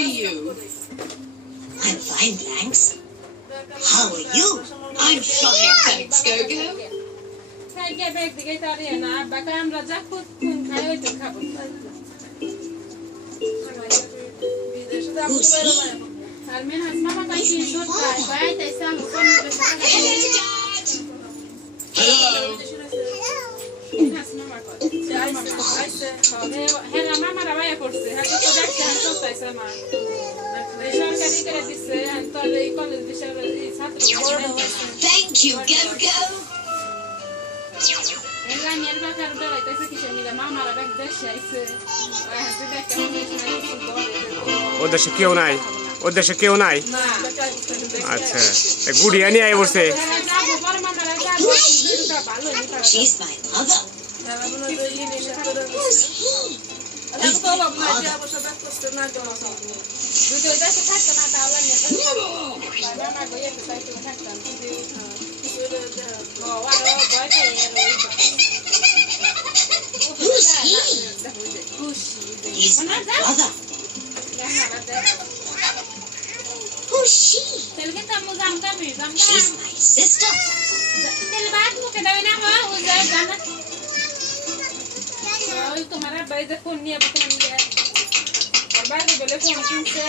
are you? I'm fine, thanks. How are you? I'm fine, thanks, Gogo. Who's he? Hello. Thank you, Gogo. ওর দেশে কেউ নাই, ওর দেশে কেউ নাই। আচ্ছা, গুড়িয়া নিয়ে আয় বসে। She's my mother. He's my brother. Who's she? She's my sister. तुम्हारा भाई देखो नहीं अब तुम ये और बाद में बोले फोन किनसे